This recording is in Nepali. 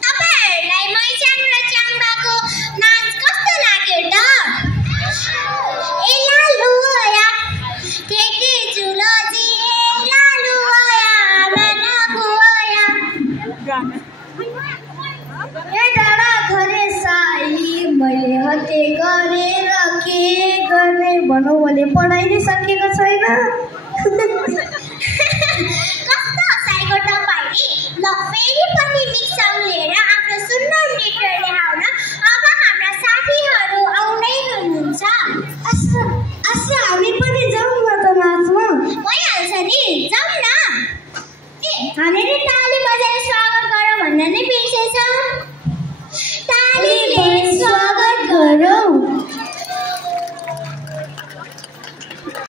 तपाईहरुलाई मैचाङ र च्याङ्बाको नाच कस्तो लाग्यो त? ए लालु ओया केके जुलजी ए लालु ओया मानाको ओया ए डाँडा घरे साई मैले हत्ते गरेर के गर्ने भनौँ भने पढाइ नै सकेको छैन। कस्तो हँसाएको तपाईले? ल फेरि पनि मिक्स सङ लिएर आफ्नो सुन्दर नृत्य देखाउन अब हाम्रा साथीहरू आउँदै हुनुहुन्छ।